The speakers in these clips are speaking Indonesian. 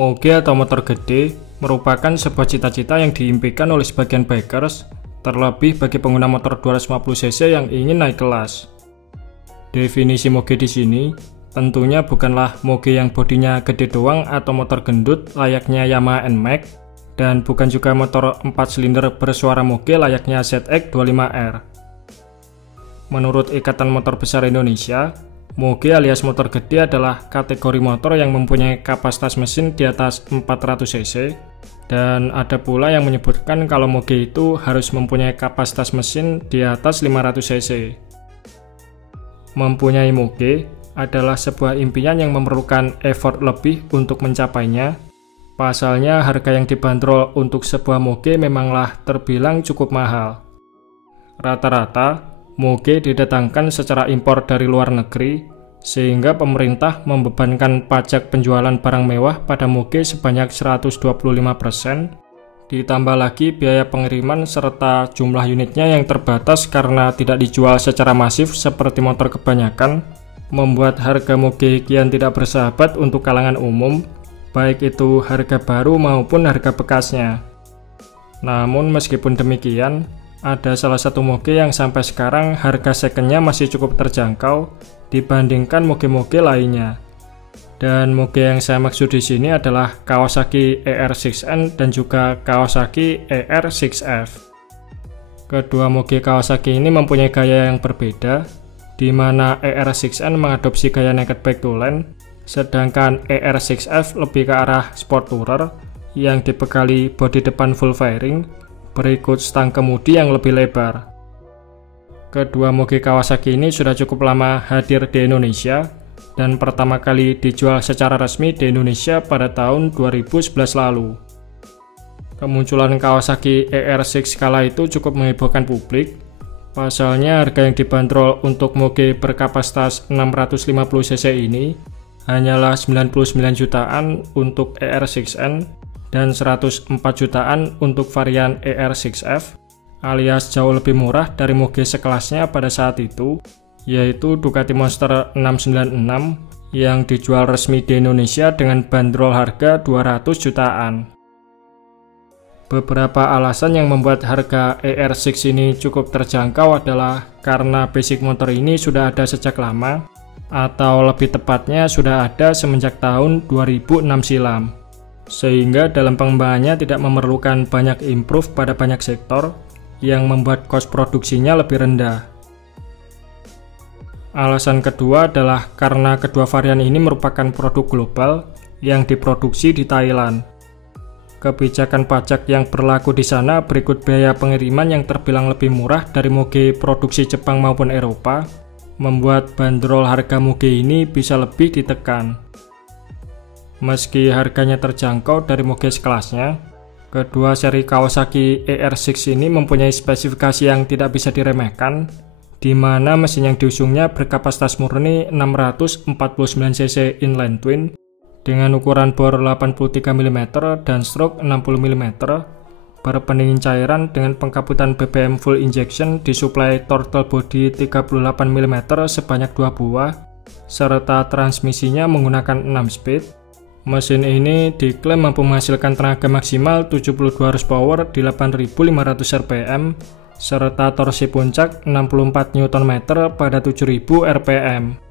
Moge atau motor gede merupakan sebuah cita-cita yang diimpikan oleh sebagian bikers, terlebih bagi pengguna motor 250cc yang ingin naik kelas. Definisi moge di sini tentunya bukanlah moge yang bodinya gede doang atau motor gendut layaknya Yamaha NMAX, dan bukan juga motor 4 silinder bersuara moge layaknya ZX25R. Menurut Ikatan Motor Besar Indonesia, moge alias motor gede adalah kategori motor yang mempunyai kapasitas mesin di atas 400cc, dan ada pula yang menyebutkan kalau moge itu harus mempunyai kapasitas mesin di atas 500cc. Mempunyai moge adalah sebuah impian yang memerlukan effort lebih untuk mencapainya. Pasalnya harga yang dibanderol untuk sebuah moge memanglah terbilang cukup mahal. Rata-rata, moge didatangkan secara impor dari luar negeri, sehingga pemerintah membebankan pajak penjualan barang mewah pada moge sebanyak 125%, ditambah lagi biaya pengiriman serta jumlah unitnya yang terbatas karena tidak dijual secara masif seperti motor kebanyakan, membuat harga moge kian tidak bersahabat untuk kalangan umum, baik itu harga baru maupun harga bekasnya. Namun meskipun demikian, ada salah satu moge yang sampai sekarang harga secondnya masih cukup terjangkau dibandingkan moge-moge lainnya. Dan moge yang saya maksud di sini adalah Kawasaki ER6N dan juga Kawasaki ER6F. Kedua moge Kawasaki ini mempunyai gaya yang berbeda, di mana ER6N mengadopsi gaya naked back to land, sedangkan ER6F lebih ke arah sport tourer yang dibekali bodi depan full fairing, berikut stang kemudi yang lebih lebar. Kedua moge Kawasaki ini sudah cukup lama hadir di Indonesia dan pertama kali dijual secara resmi di Indonesia pada tahun 2011 lalu. Kemunculan Kawasaki ER6 kala itu cukup menghebohkan publik. Pasalnya harga yang dibanderol untuk moge berkapasitas 650cc ini hanyalah 99 jutaan untuk ER6N dan 104 jutaan untuk varian ER6F, alias jauh lebih murah dari moge sekelasnya pada saat itu, yaitu Ducati Monster 696 yang dijual resmi di Indonesia dengan bandrol harga 200 jutaan. Beberapa alasan yang membuat harga ER6 ini cukup terjangkau adalah karena basic motor ini sudah ada sejak lama, atau lebih tepatnya sudah ada semenjak tahun 2006 silam, sehingga dalam pengembangannya tidak memerlukan banyak improve pada banyak sektor yang membuat cost produksinya lebih rendah. Alasan kedua adalah karena kedua varian ini merupakan produk global yang diproduksi di Thailand. Kebijakan pajak yang berlaku di sana berikut biaya pengiriman yang terbilang lebih murah dari moge produksi Jepang maupun Eropa, membuat bandrol harga moge ini bisa lebih ditekan. Meski harganya terjangkau dari moge sekelasnya, kedua seri Kawasaki ER6 ini mempunyai spesifikasi yang tidak bisa diremehkan, di mana mesin yang diusungnya berkapasitas murni 649cc inline twin dengan ukuran bor 83 mm dan stroke 60 mm, berpendingin cairan dengan pengkaputan BBM full injection, disuplai throttle body 38 mm sebanyak 2 buah, serta transmisinya menggunakan 6 speed. Mesin ini diklaim mampu menghasilkan tenaga maksimal 72 horsepower di 8.500 rpm, serta torsi puncak 64 Nm pada 7.000 rpm.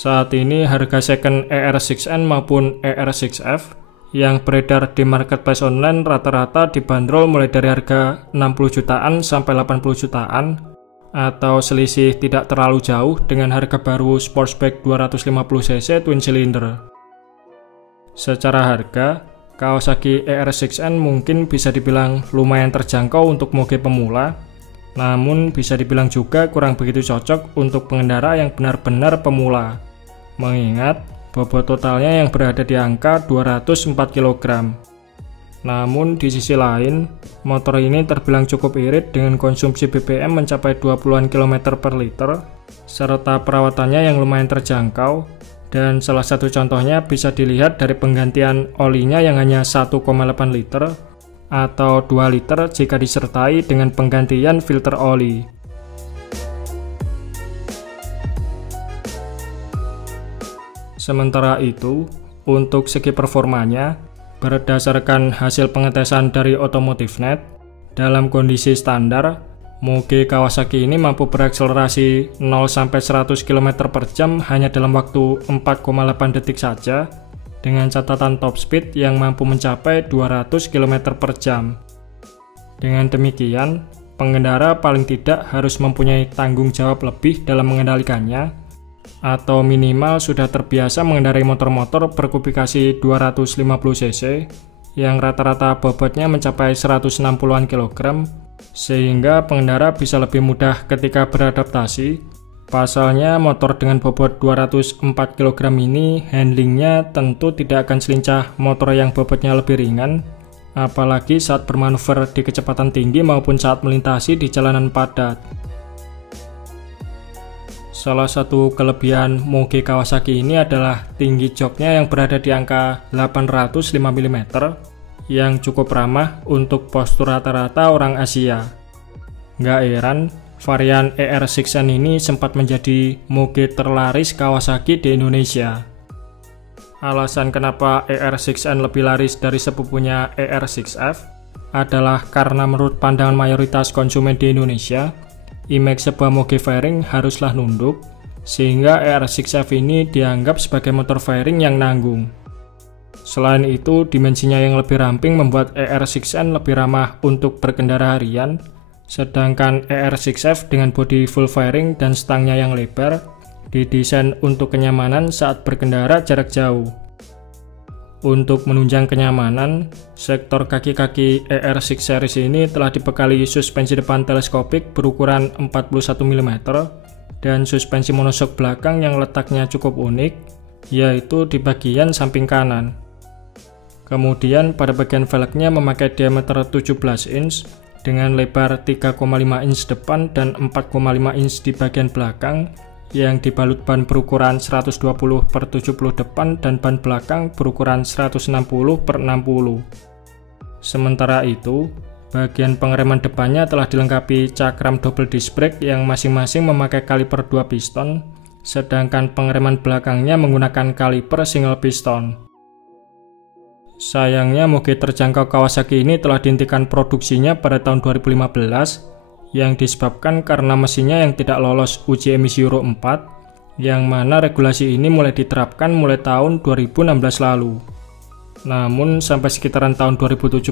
Saat ini harga second ER6N maupun ER6F yang beredar di marketplace online rata-rata dibanderol mulai dari harga 60 jutaan sampai 80 jutaan, atau selisih tidak terlalu jauh dengan harga baru Sportsback 250cc twin cylinder. Secara harga, Kawasaki ER6N mungkin bisa dibilang lumayan terjangkau untuk moge pemula, namun bisa dibilang juga kurang begitu cocok untuk pengendara yang benar-benar pemula, mengingat bobot totalnya yang berada di angka 204 kg. Namun di sisi lain, motor ini terbilang cukup irit dengan konsumsi BBM mencapai 20-an km per liter, serta perawatannya yang lumayan terjangkau, dan salah satu contohnya bisa dilihat dari penggantian olinya yang hanya 1,8 liter, atau 2 liter jika disertai dengan penggantian filter oli. Sementara itu, untuk segi performanya, berdasarkan hasil pengetesan dari Automotive.net, dalam kondisi standar, moge Kawasaki ini mampu berakselerasi 0-100 km per jam hanya dalam waktu 4,8 detik saja, dengan catatan top speed yang mampu mencapai 200 km per jam. Dengan demikian, pengendara paling tidak harus mempunyai tanggung jawab lebih dalam mengendalikannya, atau minimal sudah terbiasa mengendarai motor-motor berkubifikasi 250 cc yang rata-rata bobotnya mencapai 160-an kg, sehingga pengendara bisa lebih mudah ketika beradaptasi. Pasalnya motor dengan bobot 204 kg ini handlingnya tentu tidak akan selincah motor yang bobotnya lebih ringan, apalagi saat bermanuver di kecepatan tinggi maupun saat melintasi di jalanan padat. Salah satu kelebihan moge Kawasaki ini adalah tinggi joknya yang berada di angka 805 mm, yang cukup ramah untuk postur rata-rata orang Asia. Nggak heran, varian ER6N ini sempat menjadi moge terlaris Kawasaki di Indonesia. Alasan kenapa ER6N lebih laris dari sepupunya ER6F adalah karena menurut pandangan mayoritas konsumen di Indonesia, image sebuah moge fairing haruslah nunduk, sehingga ER6F ini dianggap sebagai motor fairing yang nanggung. Selain itu, dimensinya yang lebih ramping membuat ER6N lebih ramah untuk berkendara harian, sedangkan ER6F dengan bodi full fairing dan stangnya yang lebar didesain untuk kenyamanan saat berkendara jarak jauh. Untuk menunjang kenyamanan, sektor kaki-kaki ER6 series ini telah dibekali suspensi depan teleskopik berukuran 41 mm dan suspensi monoshock belakang yang letaknya cukup unik, yaitu di bagian samping kanan. Kemudian pada bagian velgnya memakai diameter 17 inch dengan lebar 3,5 inch depan dan 4,5 inch di bagian belakang, yang dibalut ban berukuran 120/70 depan dan ban belakang berukuran 160/60. Sementara itu, bagian pengereman depannya telah dilengkapi cakram double disc brake yang masing-masing memakai kaliper 2 piston, sedangkan pengereman belakangnya menggunakan kaliper single piston. Sayangnya moge terjangkau Kawasaki ini telah dihentikan produksinya pada tahun 2015, yang disebabkan karena mesinnya yang tidak lolos uji emisi Euro 4, yang mana regulasi ini mulai diterapkan mulai tahun 2016 lalu. Namun sampai sekitaran tahun 2017,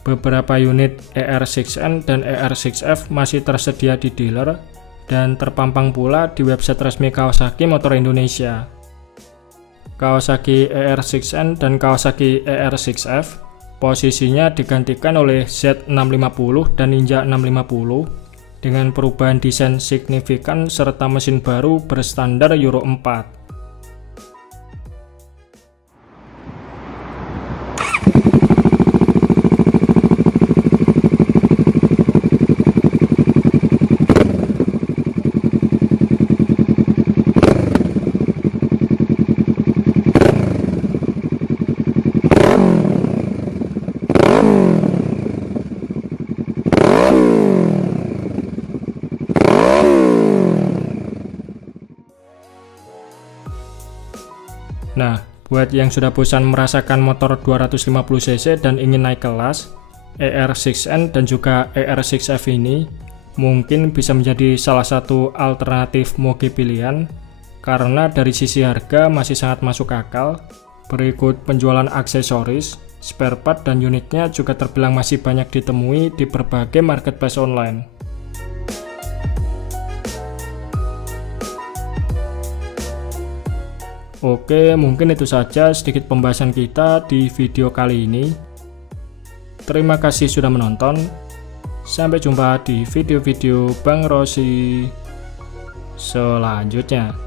beberapa unit ER6N dan ER6F masih tersedia di dealer dan terpampang pula di website resmi Kawasaki Motor Indonesia. Kawasaki ER6N dan Kawasaki ER6F posisinya digantikan oleh Z650 dan Ninja 650 dengan perubahan desain signifikan serta mesin baru berstandar Euro 4. Nah, buat yang sudah bosan merasakan motor 250cc dan ingin naik kelas, ER6N dan juga ER6F ini mungkin bisa menjadi salah satu alternatif moge pilihan, karena dari sisi harga masih sangat masuk akal. Berikut penjualan aksesoris, spare part dan unitnya juga terbilang masih banyak ditemui di berbagai marketplace online. Oke, mungkin itu saja sedikit pembahasan kita di video kali ini. Terima kasih sudah menonton. Sampai jumpa di video-video Bang Rossi selanjutnya.